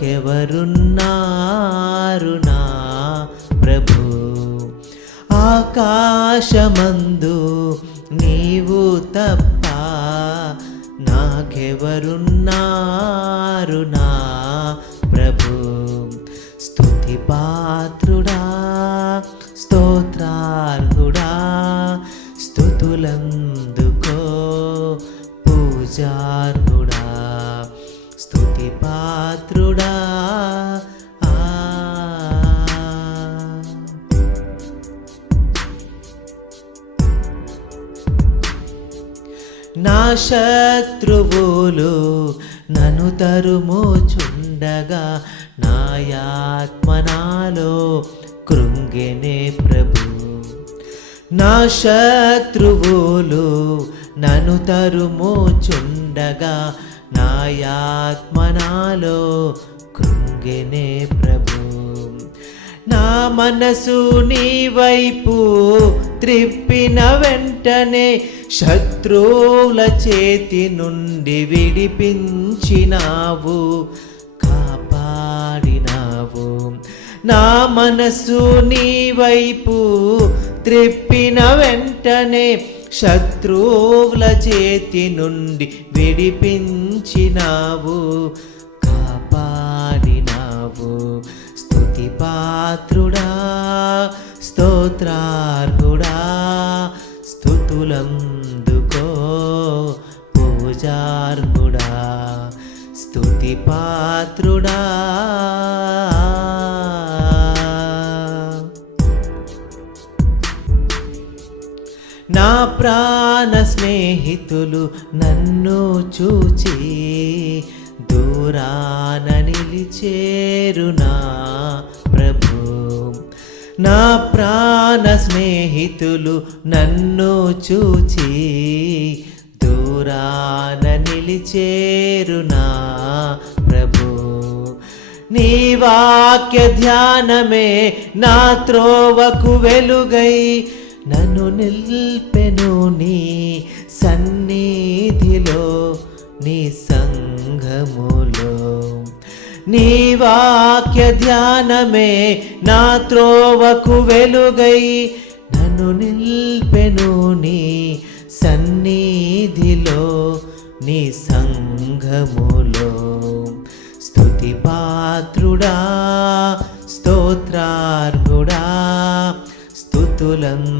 నాకెవరున్నారు నా ప్రభు? ఆకాశమందు నీవు తప్ప నాకెవరున్నారు నా ప్రభు? స్తుతి పాత్ర స్తుతి పాత్రుడా? నా శత్రువులు నన్ను తరుముచుండగా నాయాత్మనాలో కృంగెనే ప్రభు. నా శత్రువులు నన్ను తరుముచుండగా నాయాత్మనాలో కృంగినే ప్రభు. నా మనసు నీ వైపు త్రిప్పిన వెంటనే శత్రువుల చేతి నుండి విడిపించినావు కాపాడినావు. నా మనసు నీ వైపు త్రిప్పిన వెంటనే శత్రువుల చేతి నుండి విడిపించినావు కాపాడినావు. స్థుతి పాత్రుడా స్తోత్రార్హుడా స్థుతులం నా ప్రాణ స్నేహితులు నన్ను చూచి దూరాన నిలిచేరు నా ప్రభు. నా ప్రాణ స్నేహితులు నన్ను చూచి దూరాన నిలిచేరు నా ప్రభు. నీ వాక్య ధ్యానమే నా త్రోవకు వెలుగై నన్ను నిల్పెను నీ సన్నిధిలో నీ సంఘములో. నీ వాక్య ధ్యానమే నా త్రోవకు వెలుగై నన్ను నిల్పెను నీ సన్నిధిలో నీ సంఘములో. స్థుతి పాత్రుడా స్తోత్రార్హుడా స్థుతులం